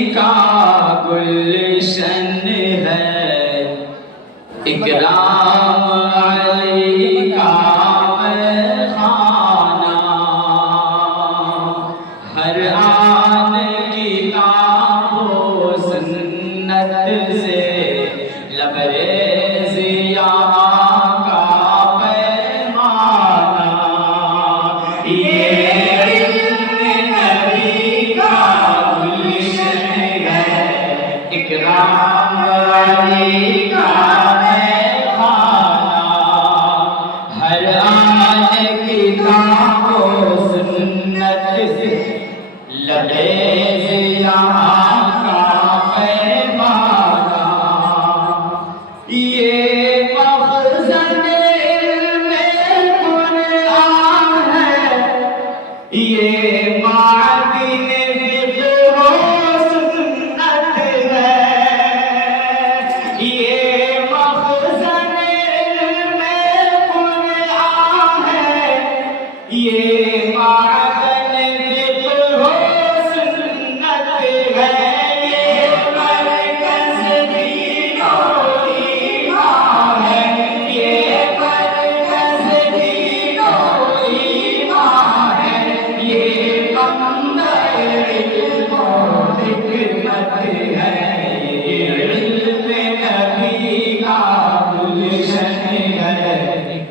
کا گلشن ہے اکرام علی کا خانہ، ہر آن کتاب و سنت سے لبریز یہاں کا پیمانہ، یہ علم نبی کا گلشن ہے اکرام علی کا خانہ، ہر آن کتاب و سنت سے لبریز یہاں کا پیمانہ، یہ مخزن علم قرآن ہے، یہ معدن فقہ و سنت ہے، یہ مخزن علم قرآن ہے، یہ معدن فقہ و سنت ہے، یہ مرکز دین و ایمان ہے، یہ مرکز دین و ایمان ہے، یہ منبع علم و حکمت ہے، یہ علم نبی کا گلشن ہے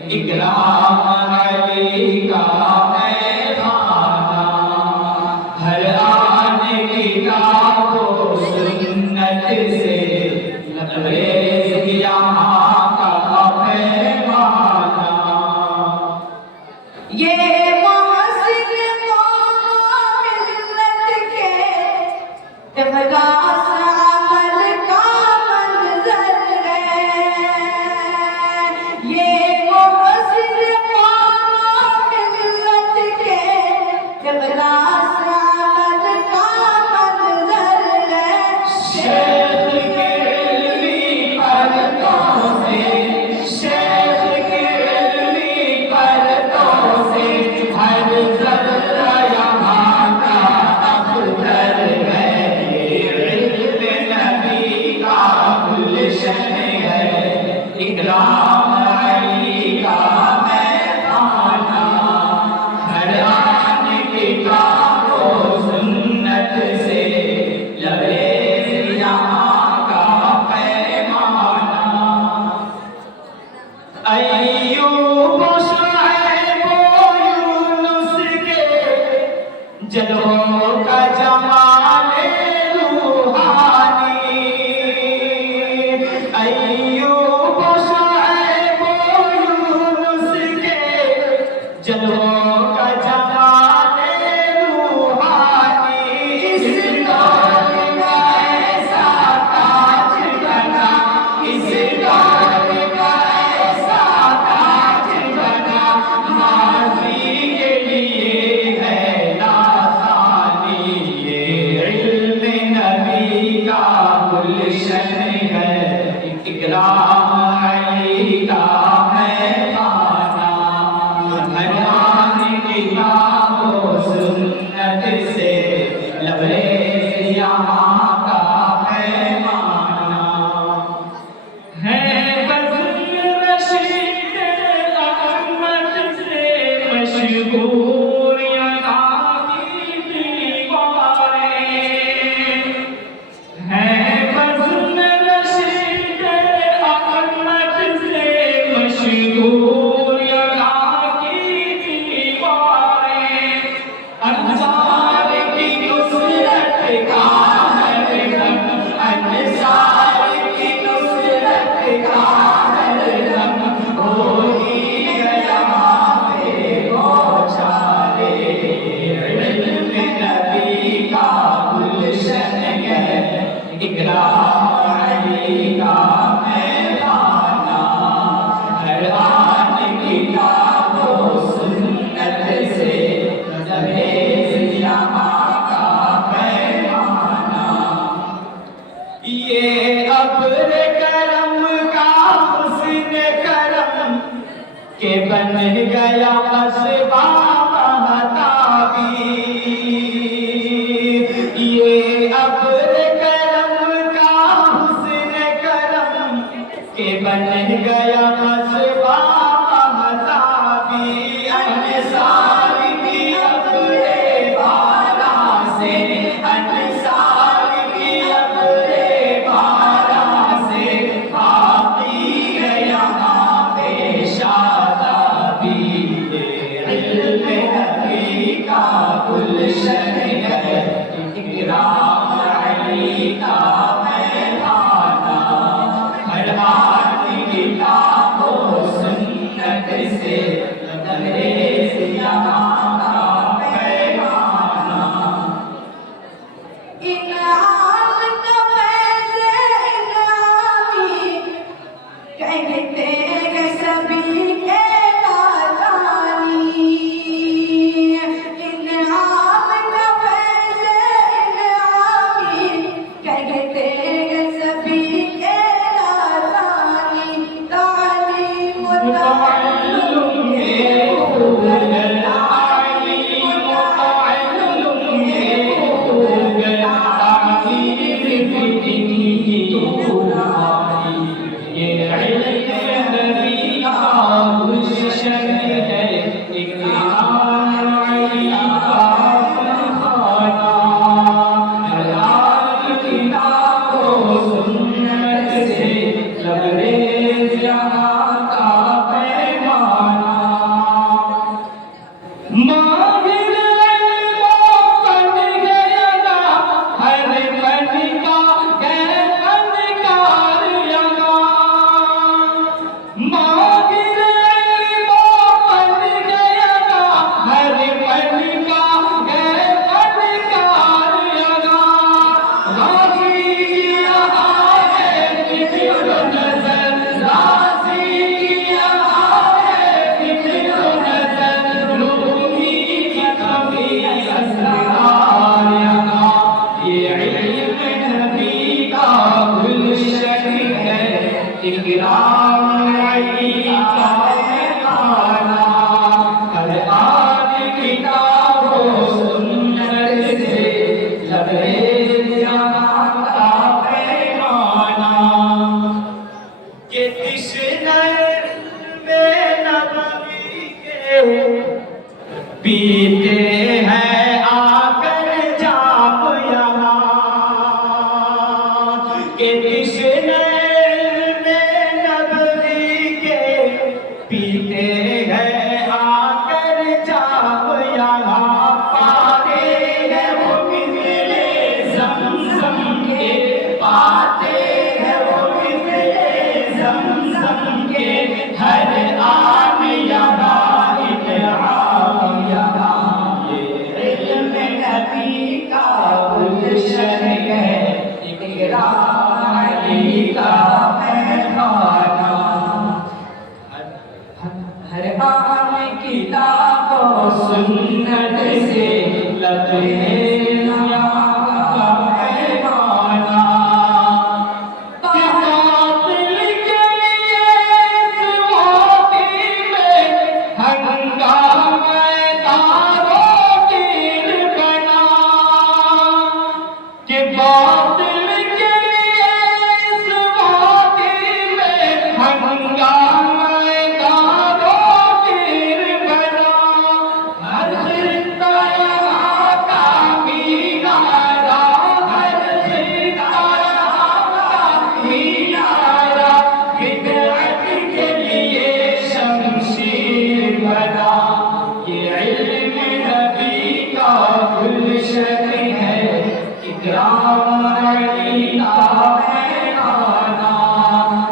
اکرام علی کا خانہ، ہر آن کتاب و سنت سے لبریز یہاں کا پیمانہ، یہ محسن قوم ملت کے اخلاص عمل کا منظر ہے، یہ محسن قوم ملت کے اخلاص عمل کا منظر ہے، شیخ کے علمی پرتوں سے، شیخ کے علمی پرتوں سے ہر ذرہ یہاں کا افضل ہے، یہ علم نبی کا گلشن ہے اکرام علی کا خانہ، ہر آن کتاب و سنت سے لبریز یہاں کا پیمانہ، ایوب و شعیب و یونس کے جلووں کا جمال روحانی، ایوب و شعیب و یونس کے جلووں کا جمال روحانی، اس دور کا ایسا تاج بنا، اس دور کا ایسا تاج بنا، ماضی کے لیے ہے لاسانی، یہ علم نبی کا گلشن ہے اکرام علی کا خانہ، ہر آن کتاب و سنت سے لبریز یہاں کا پیمانہ، ہے بزم رشید احمد سے مشہور یہاں کی دیواریں، ہے بزم رشید احمد سے مشہور یہاں کی دیواریں، انصار کی نصرت کا ہر دم، انصار کی نصرت کا ہر دم ہو ہی گیا پہ بوچھارے، علم نبی کا گلشن ہے اکرام علی کا خانہ، ہر آن کتاب و سنت سے لبریز یہاں کا پیمانہ، یہ ابر کرم کا حسن کرم کہ بن گیا مصباح مہتابی، یہ ابر تشنہ میں نبوی کے پیتے ہیں آ کر جام یہاں پاتے ہیں وہ مثلے زمزم کے پاتے ہیں وہ مثلے زمزم کے ہر آن یہاں انعام یہاں یہ علم نبی کا گلشن ہے اقرار علی کا مہمانہ ہر آن کتاب و سنت سے لبریز یہاں کا مہمانہ باطل کے لیے اس وادی میں ہنگامہ دارو گیر بنا کہ باطل کے لیے اس وادی میں ہنگامہ دارو گیر بنا ہر خطہ یہاں کا مینارہ ہر خطہ یہاں کا مینارہ بدعت کے لیے شمشیر بنا یہ علم نبی کا گلشن ہے اکرام علی کا مہمانہ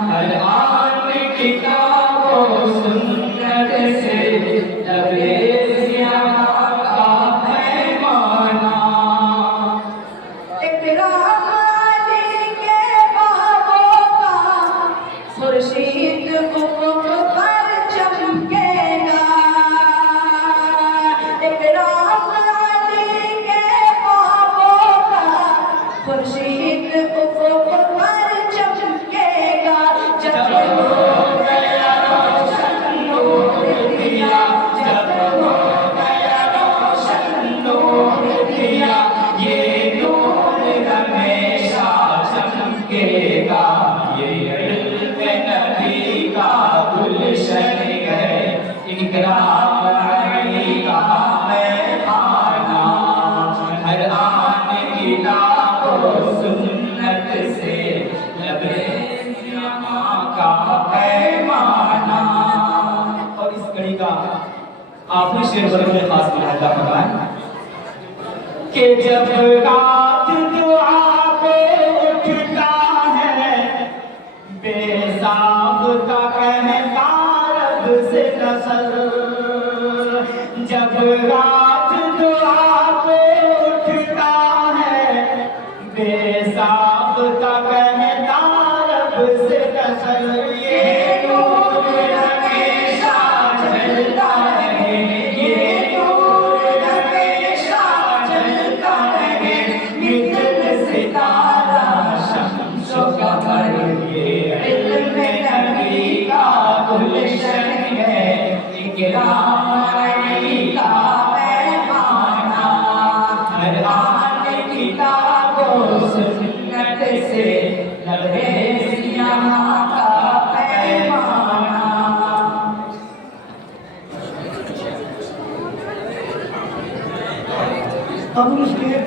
ہر آن کتاب و سنت سے لبریز یہاں کا مہمانہ اکرام علی کے بابوں کا خورشید افق پر چمکے گا اکرام علی کے بابوں کا خورشید افق پر چمکے گا جب ہو گیا روشن نور دیا جب ہو گیا روشن نور دیا یہ نور ہمیشہ چمکے گا یہ علم نبی کا گلشن ہے اکرام علی کا مہمانہ ہر آن کتاب و سنت سے لبریز یہاں کا پیمانہ اور اس کڑی کا آخری شعر بڑے میں خاص ملاحظہ فرمائیں کہ جب رات دعا پہ اٹھتا ہے بے ساختہ کہتا رب سے نظر جب رات دعا پہ اٹھتا ہے بے ساختہ کہتا رب سے نظر یہ نور ہمیشہ جلتا رہے یہ نور ہمیشہ جلتا رہے مثل ستارہ شمس و قمر یہ علم نبی کا گلشن ہے اکرام علی کا مہمانہ ہر آن کتاب و سنت سے لبریز یہاں کا پیمانہ اب اس کے